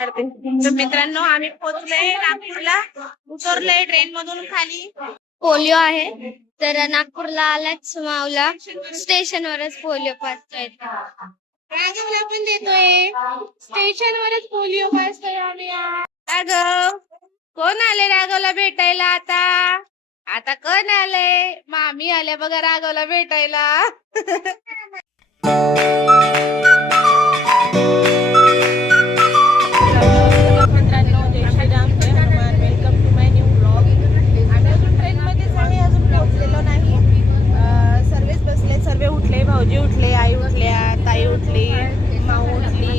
तर मित्रांनो आम्ही पोहोचलोय नागपूरला, उतरलोय ट्रेन मधून खाली. पोलिओ आहे तर नागपूरला आलाच मावला स्टेशनवरच पोलिओ पाजतोय. राघवला पण देतोय स्टेशनवरच पोलिओ पाजतोय आम्ही. राघव कोण आले राघवला भेटायला? आता कोण आले? मामी आल्या बघा राघवला भेटायला. मित्रांनो जय श्रीराम, जय Hanuman. Welcome to my new blog. आम्ही अजून ट्रेन मध्येच आहे, अजून पोहोचलेलो नाही. सर्वच बसले, सर्व उठले, भाऊजी उठले, आई उठल्या, ताई उठली, माऊ उठली,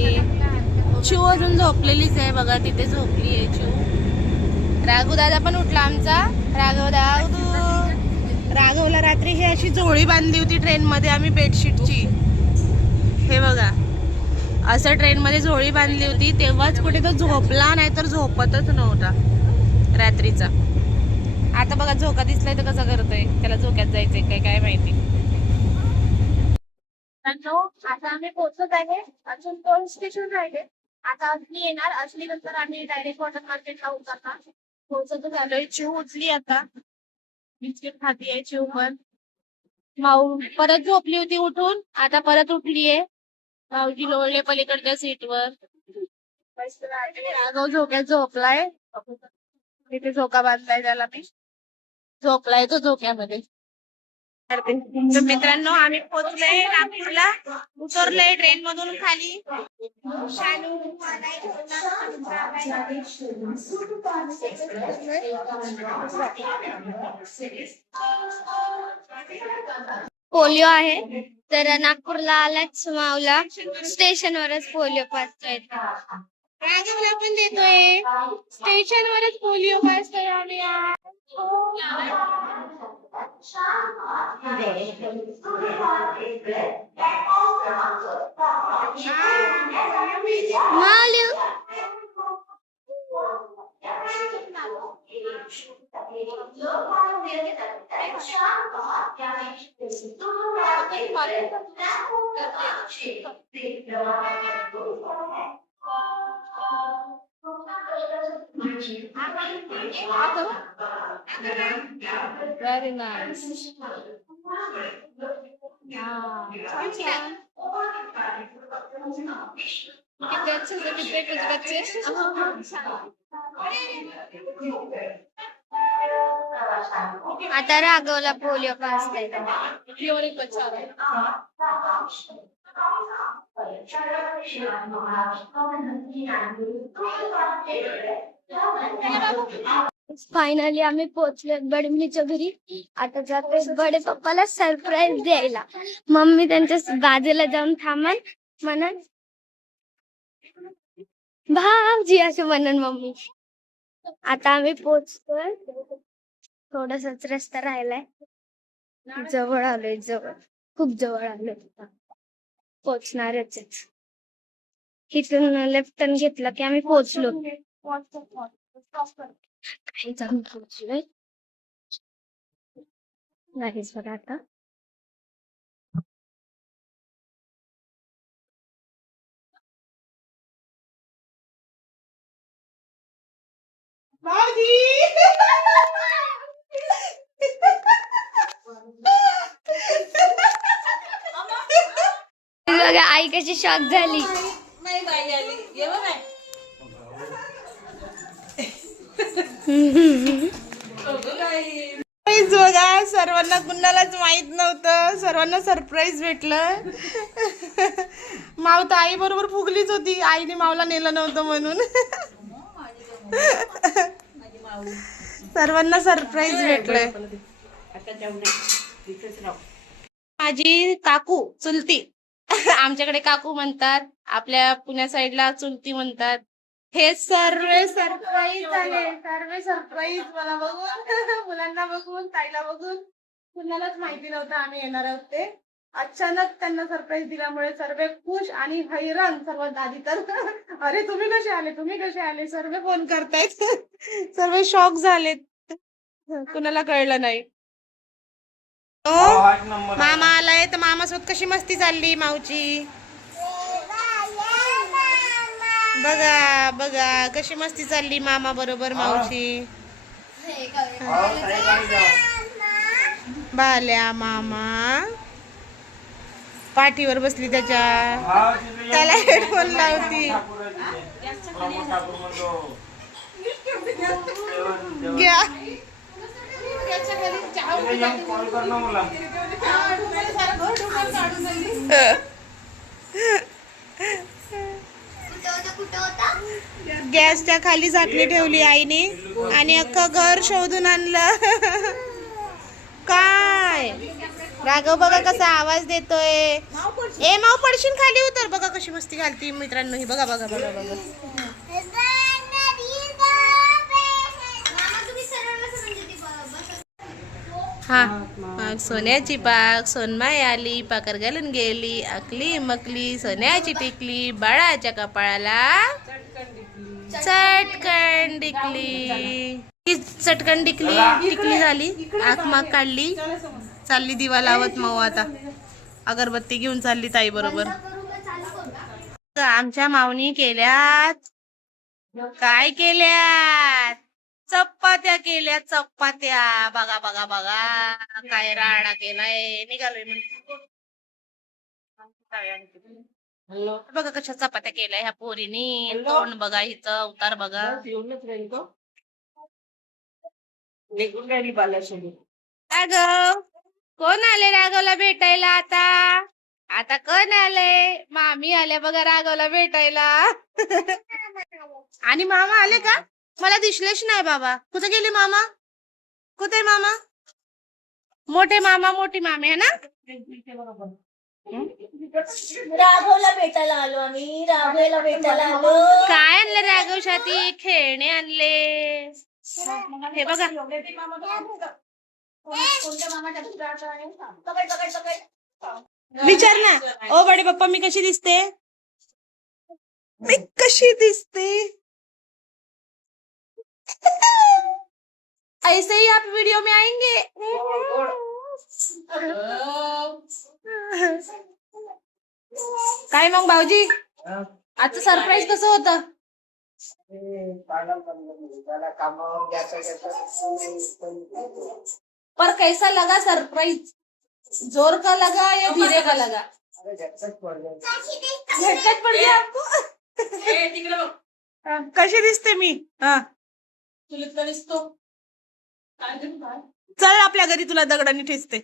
चिऊ अजून झोपलेलीच आहे बघा, तिथे झोपली आहे चिऊ. राघू दादा पण उठला आमचा. राघवला रात्री ही अशी जोळी बांधली होती ट्रेन मध्ये आम्ही बेडशीटची. हे बघा असं ट्रेन मध्ये झोळी बांधली होती, तेव्हाच कुठे तो झोपला, नाही तर झोपतच नव्हता रात्रीचा. आता बघा झोका दिसलाय तर कसा करतोय, त्याला झोक्यात जायचंय काय माहिती. आता आम्ही पोहोचत आहे, अजून 2 स्टेशन राहिले. आता असली येणार, असली नंतर आम्ही डायरेक्ट वॉटर मार्केटला उतरणार. पोहोचत झालोय. चिऊ उठली आता, बिस्किट खाती आहे चिऊ पण. माऊ परत झोपली होती उठून, आता परत उठलीये. भाऊजी लोळले पलीकडच्या सीटवर. राघव झोक्यात झोपलाय, तिथे झोका बांधलाय त्याला मी. झोपलाय तो झोक्यामध्ये. तर मित्रांनो आम्ही पोहोचलोय नागपूरला, उतरलोय ट्रेन मधून खाली. पोलिओ आहे तर नागपूरला आलाच मावला स्टेशनवरच पोलिओ पाजतोय. राघवला पण देतोय स्टेशनवरच पोलिओ पाजतोय आम्ही. Very nice. कितने अच्छे से कितने कुछ बच्चे. आता राघवला पोलिओ पाजतोय. फायनली आम्ही पोहोचलो बडमणीच्या घरी. आता जाते बडे पप्पाला सरप्राईज द्यायला. मम्मी त्यांच्या बाजूला जाऊन थांबन म्हणून भाऊजी असं म्हणून मम्मी. आता आम्ही पोहोचतोय, थोडासाच रस्ता राहिलाय, जवळ आलोय, खूप जवळ आलोय, पोहोचणारच. इथून लेफ्ट टर्न घेतला की आम्ही पोहोचलो. काही जाऊन पोहोचलोय नाहीच बघा आता. बघा आई कशी शॉक झाली. बघा सर्वांना, कुणालाच माहित नव्हतं, सर्वांना सरप्राईज भेटलं. माव तर आई बरोबर फुगलीच होती, आईने मावला नेलं नव्हतं म्हणून. सर्वांना सरप्राईज भेटलंय. माझी काकू चुलती, आमच्याकडे काकू म्हणतात, आपल्या पुण्या साईडला चुलती म्हणतात. हे सर्व सरप्राईज झाले, सर्व सरप्राईज मला बघून, मुलांना बघून, ताईला बघून. कुणालाच माहिती नव्हतं आम्ही येणार आहोत ते. अचानक त्यांना सरप्राईज दिल्यामुळे सर्व खुश आणि हैराण. सर्वात आधी तर अरे तुम्ही कसे आले, सर्व फोन करतायत. सर्व शॉक झालेत, कुणाला कळलं नाही. मामा आलाय तर मामा सोबत कशी मस्ती चालली माऊची. बघा बघा कशी मस्ती चालली मामा बरोबर मावशी. बाल्या मामा पाठीवर बसली त्याच्या, त्याला हेडफोन लावती. घ्या गॅसच्या खाली झाकणी ठेवली आईने आणि अख्खं घर शोधून आणलं. काय राघव बघा कसा आवाज देतोय. ए माऊ पडशील खाली उतर. बघा कशी मस्ती घालती मित्रांनो ही. बघा बघा बघा बघा. हा सोन्याची पाक सोनमाई आली, पाकर घालून गेली, आकली मकली सोन्याची टिकली, बाळाच्या कपाळाला चटकन टिकली. चटकन टिकली टिकली झाली, आक माग काढली, चालली दिवा लावत. मऊ आता अगरबत्ती घेऊन चालली ताई बरोबर. आमच्या माऊनी केल्यात, काय केल्यात, चपात्या केल्या चपात्या. बघा बघा बघा काय राडा केलाय. निघालोय बघा कशा चपात्या केल्या ह्या पोरीनी. तोंड बघा हिचं उतार बघा. राघव कोण आले राघवला भेटायला आता. आता कोण आले. मामी आल्या बघा राघवला भेटायला. आणि मामा आले का. मला दिसलेच नाही बाबा. कुठे गेले मामा. कुठे मामा. मोठे मामा मोठी मामी आहे ना. राघवला भेटायला आलो आम्ही. राघवला भेटायला आलो. काय आणलं राघव साठी. खेळणे आणले हे बघा. विचार ना ओ बडे पप्पा मी कशी दिसते. मी कशी दिसते. ऐसे ही आप वीडियो में आएंगे. काय मग भाऊजी आजचं सरप्राईज कसं होतं. पर कैसा लगा सरप्राईज. जोर का लगा या धीरे का लगा. झटपट पड़ गया आपको. कशी दिसते मी. दिसतो. चल आपल्या घरी तुला दगडाने ठेचते.